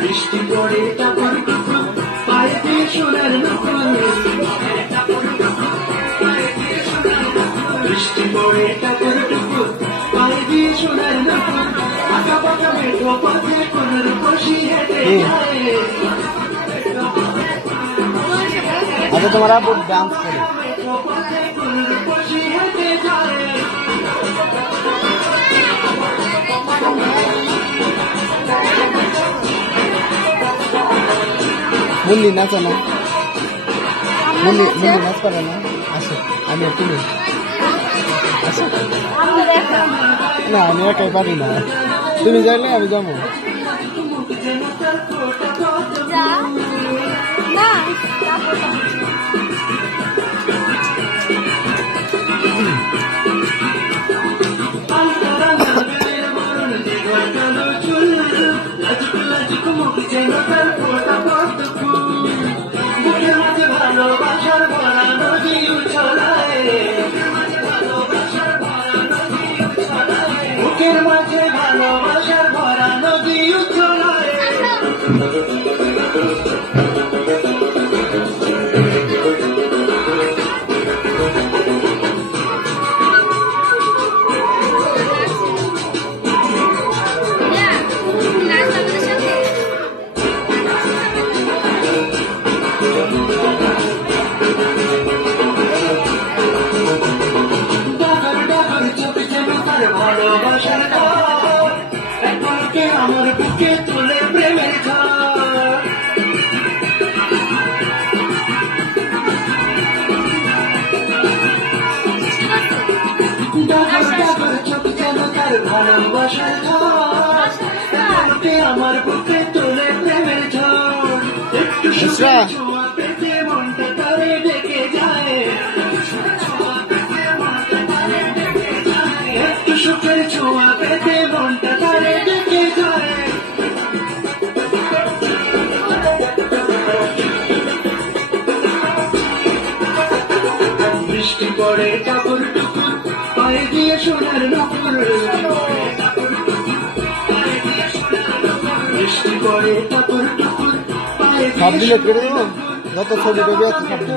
বৃষ্টি পড়ে টাকার টুকরো পায়ে দিয়ে সোনার নকল, বৃষ্টি পড়ে টাকার টুকরো পায়ে দিয়ে সোনার নকল, আঁকা পাকা মেঠো পথে কোনের বসি হেঁটে যায়। আচ্ছা তোমার আব্বু ডান্স করে মুন্নি নাচে না, মুন্নি নাচ পারে না। আসো আমি একটু আসো না, আমি একাই পারি না, তুমি যাইলে আমি যাবো। ভালোবাসার ভরা নদী উছলায়, বুকের মাঝে ভালোবাসার ভরা নদী উছলায়। ভালোবাসার ঘর একবারকে আমার বুকে তুলে প্রেমের ঘর, ডাকর ডাকর চোখ যেন তার ভালোবাসার ঘর একবারকে আমার বুকে তুলে প্রেমের ঝড়। একটু সুখে ছোঁয়া পেতে মনটা তারে ডেকে যায়, একটু সুখের ছোঁয়া পেতে মনটা তারে ডেকে যায়। বৃষ্টি পড়ে টাপুর টুকুর পায়ে দিয়ে সোনার নকুর, বৃষ্টি পড়ে টাপুর টুকুর পায়ে সব দিলে করে দেবো, যত ছবি দেবে সব দিলে।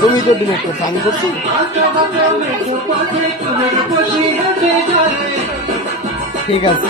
তুমি তো ডিলেট করছো, আমি করছি। ঠিক আছে।